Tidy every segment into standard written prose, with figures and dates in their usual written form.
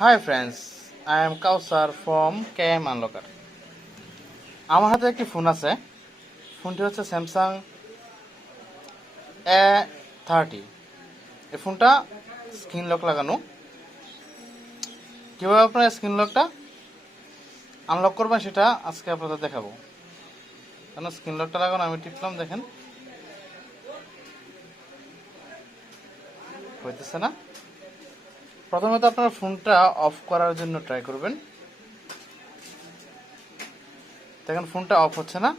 Hi friends, I am Kausar from KM Unlocker. আমার হাতে একটি ফোন আছে। ফোনটি হচ্ছে স্যামসাং A30। এই ফোনটা স্ক্রিন লক লাগানো। কিভাবে আপনারা স্ক্রিন লকটা আনলক করবেন সেটা আজকে আপনাদের দেখাবো। কেন স্ক্রিন লকটা লাগানো আমি টিপলাম, দেখেন হইতেছে না। প্রথমত আপনারা ফোনটা অফ করার জন্য ট্রাই করবেন। দেখেন ফোনটা অফ হচ্ছে না।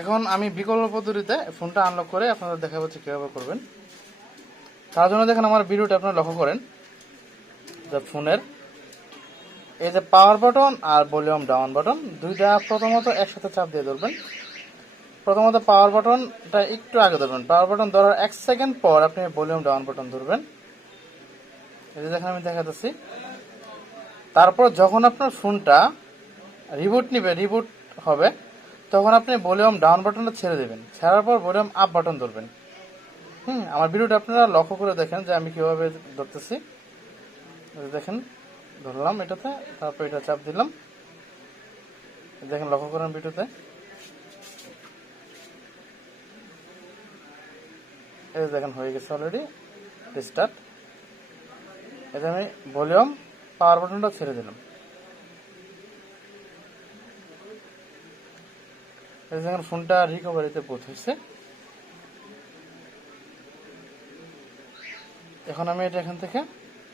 এখন আমি বিকল্প পদ্ধতিতে ফোনটা আনলক করে আপনাদের দেখাবো কিভাবে করবেন। তার জন্য দেখেন আমার ভিডিওটা আপনারা লক্ষ্য করেন যে ফোনের এই যে পাওয়ার বাটন আর ভলিউম ডাউন বাটন দুইটা প্রথমত একসাথে চাপ দিয়ে ধরবেন। প্রথমত পাওয়ার বাটনটা একটু আগে ধরবেন। পাওয়ার বাটন ধরার 1 সেকেন্ড পর আপনি ভলিউম ডাউন বাটন ধরবেন। এই যে দেখেন আমি দেখাতেছি। তারপর যখন আপনার ফোনটা রিবুট হবে তখন আপনি ভলিউম ডাউন বাটনটা ছেড়ে দেবেন। ছাড়ার পর ভলিউম আপ বাটন ধরবেন। আমার ভিডিওটা আপনারা লক্ষ্য করে দেখেন যে আমি কিভাবে ধরতেছি। দেখেন ধরলাম এটাতে, তারপর এটা চাপ দিলাম। দেখেন লক্ষ্য করেন ভিডিওতে, এই দেখেন হয়ে গেছে অলরেডি রিস্টার্ট। এটা আমি ভলিউম পাওয়ার বাটনটা ছেড়ে দিলাম। এই দেখেন ফোনটা রিকভারিতে পৌঁছেছে। এখন আমি এটা এখান থেকে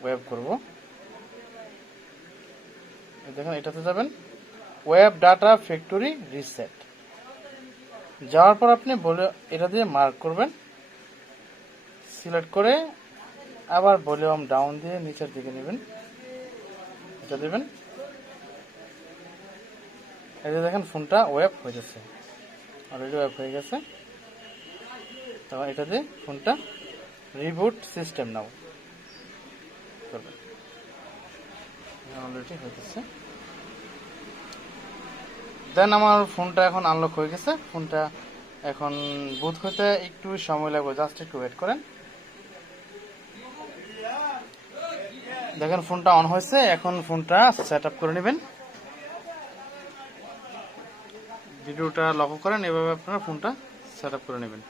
ওয়েব করব। দেখেন এটাতে যাবেন, ওয়েব ডাটা ফ্যাক্টরি রিসেট। যাওয়ার পর আপনি এটা দিয়ে মার্ক করবেন, সিলেক্ট করে আবার ভলিউম ডাউন দিয়ে নিচের দিকে নেবেন, এটা দেবেন। এই যে দেখেন ফোনটা ওয়েব হয়ে গেছে, অলরেডি ওয়েব হয়ে গেছে। তখন এটা দিয়ে ফোনটা রিবুট সিস্টেম নাও করবেন, অলরেডি হয়ে গেছে। দেন আমার ফোনটা এখন আনলক হয়ে গেছে। ফোনটা এখন বুট হতে একটু সময় লাগবে, জাস্ট একটু ওয়েট করেন। দেখেন ফোনটা অন হয়েছে। এখন ফোনটা সেট আপ করে নেবেন। ভিডিওটা লক্ষ্য করেন, এভাবে আপনারা ফোনটা সেট আপ করে নেবেন।